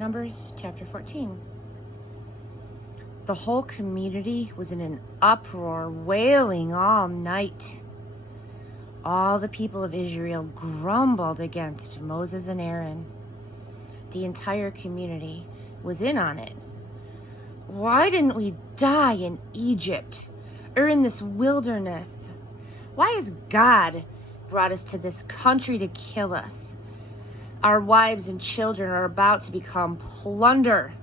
Numbers chapter 14. The whole community was in an uproar, wailing all night. All the people of Israel grumbled against Moses and Aaron. The entire community was in on it. Why didn't we die in Egypt or in this wilderness? Why has God brought us to this country to kill us? Our wives and children are about to become plunder.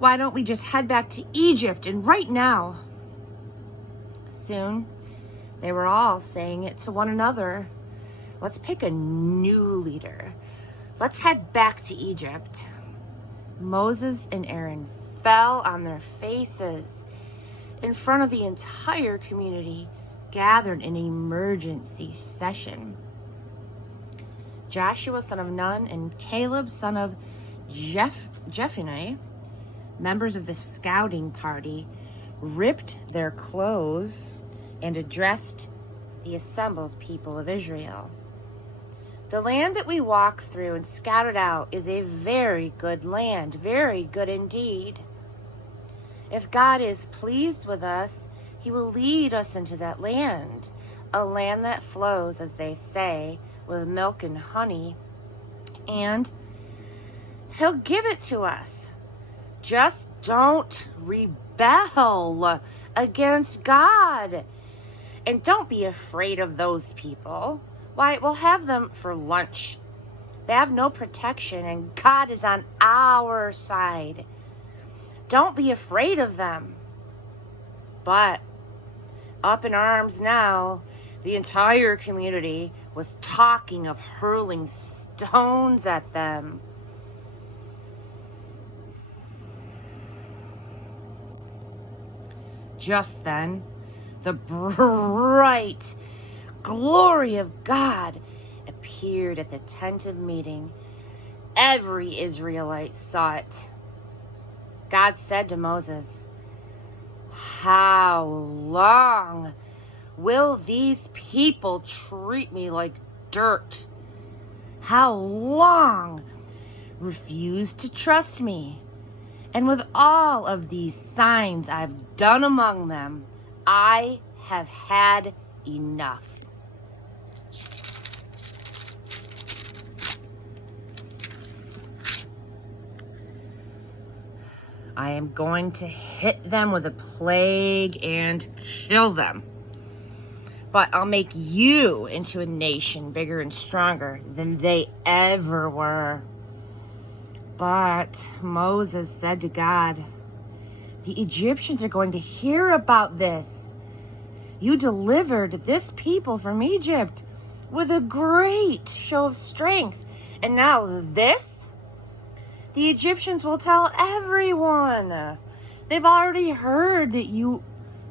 Why don't we just head back to Egypt and right now? Soon, they were all saying it to one another. Let's pick a new leader. Let's head back to Egypt. Moses and Aaron fell on their faces in front of the entire community gathered in emergency session. Joshua, son of Nun, and Caleb, son of Jephunneh, members of the scouting party, ripped their clothes and addressed the assembled people of Israel. The land that we walked through and scouted out is a very good land, very good indeed. If God is pleased with us, He will lead us into that land, a land that flows, as they say, with milk and honey, and He'll give it to us. Just don't rebel against God. And don't be afraid of those people. Why, we'll have them for lunch. They have no protection, and God is on our side. Don't be afraid of them. But up in arms now, the entire community was talking of hurling stones at them. Just then, the bright glory of God appeared at the tent of meeting. Every Israelite saw it. God said to Moses, "How long will these people treat me like dirt? How long refuse to trust me? And with all of these signs I've done among them, I have had enough." I am going to hit them with a plague and kill them. But I'll make you into a nation bigger and stronger than they ever were. But Moses said to God, "The Egyptians are going to hear about this. You delivered this people from Egypt with a great show of strength. And now this? The Egyptians will tell everyone. They've already heard that you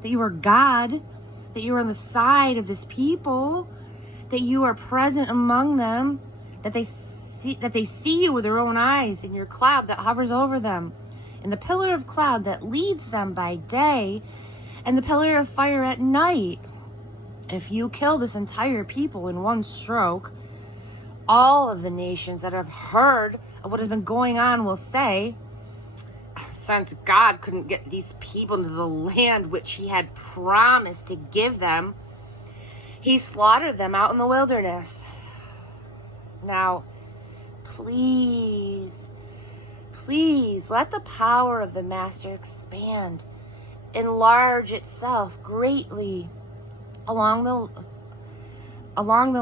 are God, that you are on the side of this people, that you are present among them, that they see you with their own eyes in your cloud that hovers over them, in the pillar of cloud that leads them by day, and the pillar of fire at night. If you kill this entire people in one stroke, all of the nations that have heard of what has been going on will say, since God couldn't get these people into the land which He had promised to give them, He slaughtered them out in the wilderness. Now, please let the power of the Master expand, enlarge itself greatly along the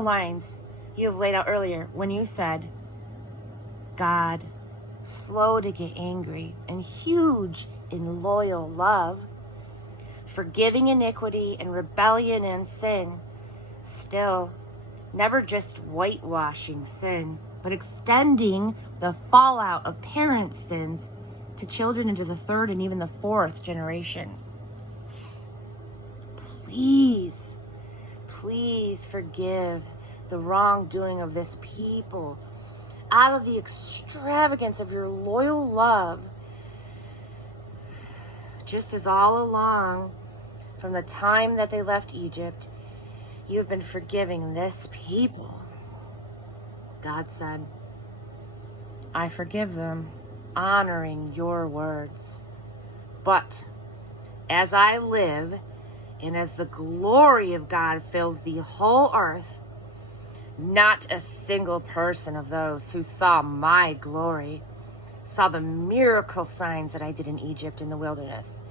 lines you have laid out earlier when you said, God, slow to get angry and huge in loyal love, forgiving iniquity and rebellion and sin, still never just whitewashing sin, but extending the fallout of parents' sins to children into the third and even the fourth generation. Please forgive the wrongdoing of this people out of the extravagance of your loyal love, just as all along from the time that they left Egypt, you have been forgiving this people. God said, I forgive them. honoring your words. But as I live, and as the glory of God fills the whole earth, not a single person of those who saw my glory saw the miracle signs that I did in Egypt in the wilderness,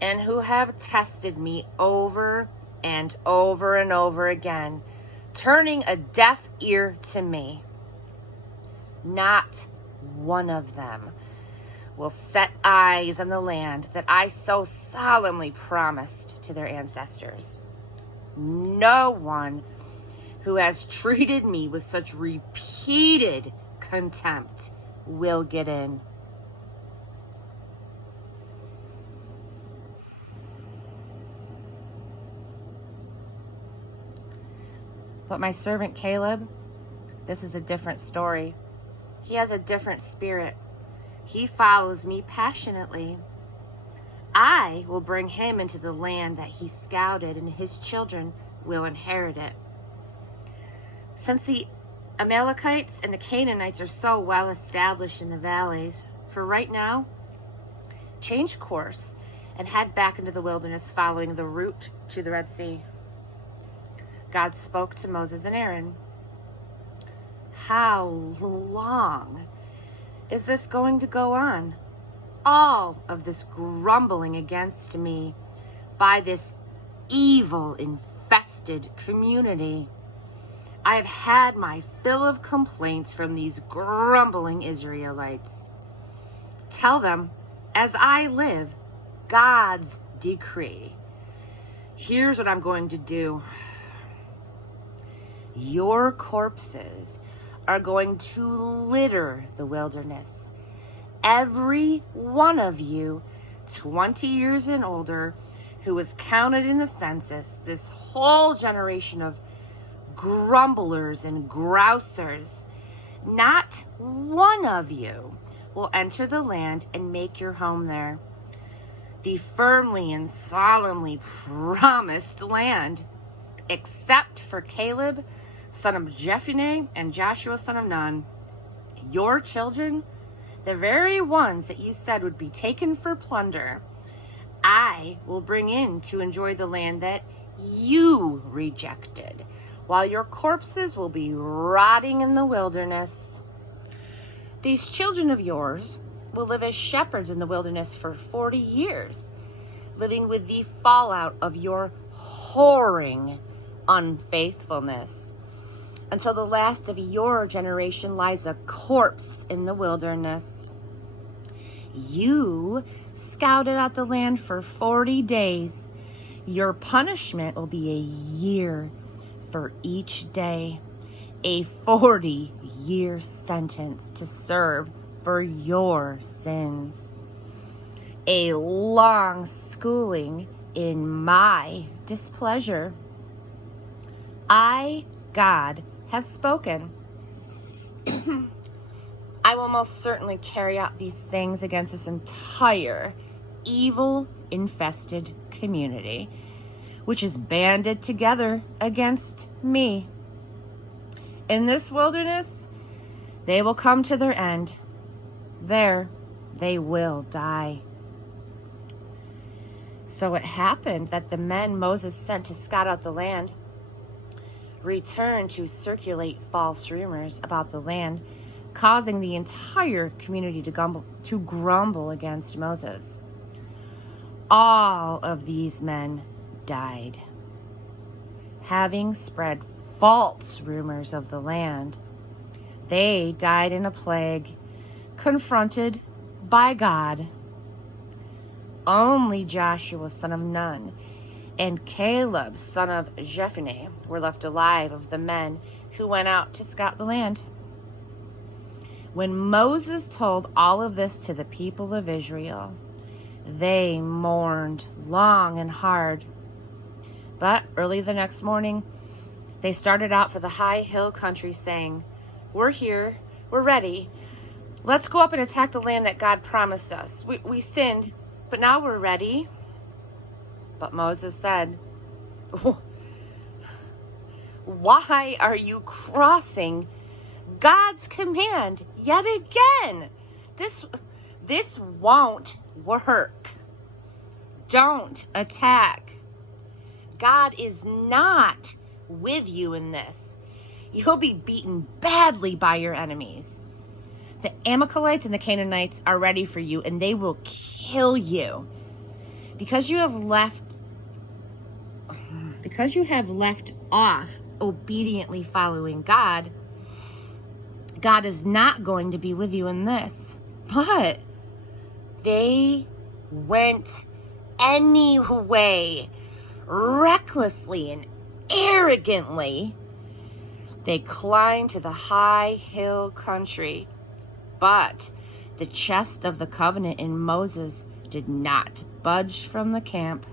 and who have tested me over and over and over again, turning a deaf ear to me. Not one of them will set eyes on the land that I so solemnly promised to their ancestors. No one who has treated me with such repeated contempt will get in. But my servant Caleb, this is a different story. He has a different spirit. He follows me passionately. I will bring him into the land that he scouted, and his children will inherit it. Since the Amalekites and the Canaanites are so well established in the valleys, for right now, change course and head back into the wilderness following the route to the Red Sea. God spoke to Moses and Aaron. How long is this going to go on? All of this grumbling against me by this evil, infested community. I have had my fill of complaints from these grumbling Israelites. Tell them, as I live, God's decree. Here's what I'm going to do. Your corpses are going to litter the wilderness. Every one of you, 20 years and older, who was counted in the census, this whole generation of grumblers and grousers, not one of you will enter the land and make your home there. The firmly and solemnly promised land, except for Caleb, son of Jephunneh, and Joshua, son of Nun. Your children, the very ones that you said would be taken for plunder, I will bring in to enjoy the land that you rejected, while your corpses will be rotting in the wilderness. These children of yours will live as shepherds in the wilderness for 40 years, living with the fallout of your whoring unfaithfulness, until the last of your generation lies a corpse in the wilderness. You scouted out the land for 40 days. Your punishment will be a year for each day, a 40-year sentence to serve for your sins, a long schooling in my displeasure. I, God, have spoken. I will most certainly carry out these things against this entire evil-infested community, which is banded together against me. In this wilderness, they will come to their end. There, they will die. So it happened that the men Moses sent to scout out the land returned to circulate false rumors about the land, causing the entire community to grumble against Moses. All of these men died, having spread false rumors of the land. They died in a plague, confronted by God. Only Joshua, son of Nun, and Caleb, son of Jephunneh, were left alive of the men who went out to scout the land. When Moses told all of this to the people of Israel, they mourned long and hard. But early the next morning, they started out for the high hill country, saying, "We're here, we're ready. Let's go up and attack the land that God promised us. We sinned, but now we're ready." But Moses said, "Why are you crossing God's command yet again? this won't work. Don't attack. God is not with you in this. You'll be beaten badly by your enemies. The Amalekites and the Canaanites are ready for you, and they will kill you. Because you have left off obediently following God, God is not going to be with you in this. But they went anyway, recklessly and arrogantly. They climbed to the high hill country, but the chest of the covenant in Moses did not budge from the camp.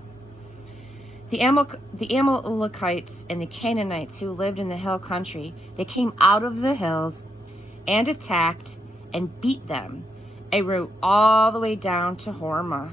The Amalekites and the Canaanites who lived in the hill country, they came out of the hills and attacked and beat them, a route all the way down to Hormah.